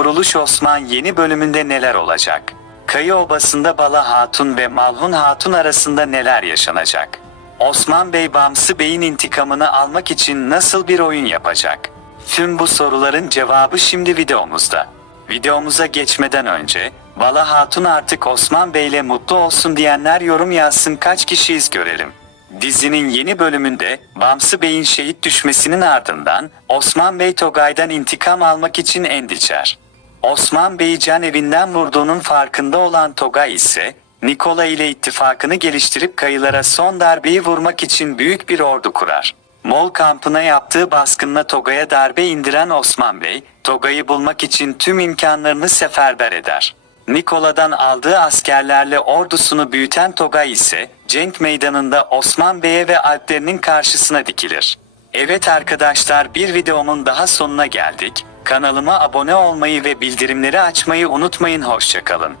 Kuruluş Osman yeni bölümünde neler olacak? Kayı Obası'nda Bala Hatun ve Malhun Hatun arasında neler yaşanacak? Osman Bey Bamsı Bey'in intikamını almak için nasıl bir oyun yapacak? Tüm bu soruların cevabı şimdi videomuzda. Videomuza geçmeden önce, Bala Hatun artık Osman Bey'le mutlu olsun diyenler yorum yazsın kaç kişiyiz görelim. Dizinin yeni bölümünde Bamsı Bey'in şehit düşmesinin ardından Osman Bey Togay'dan intikam almak için endişer. Osman Bey'i can evinden vurduğunun farkında olan Togay ise Nikola ile ittifakını geliştirip kayılara son darbeyi vurmak için büyük bir ordu kurar. Mol kampına yaptığı baskınla Togay'a darbe indiren Osman Bey, Togay'ı bulmak için tüm imkanlarını seferber eder. Nikola'dan aldığı askerlerle ordusunu büyüten Togay ise cenk meydanında Osman Bey'e ve alplerinin karşısına dikilir. Evet arkadaşlar bir videomun daha sonuna geldik. Kanalıma abone olmayı ve bildirimleri açmayı unutmayın hoşçakalın.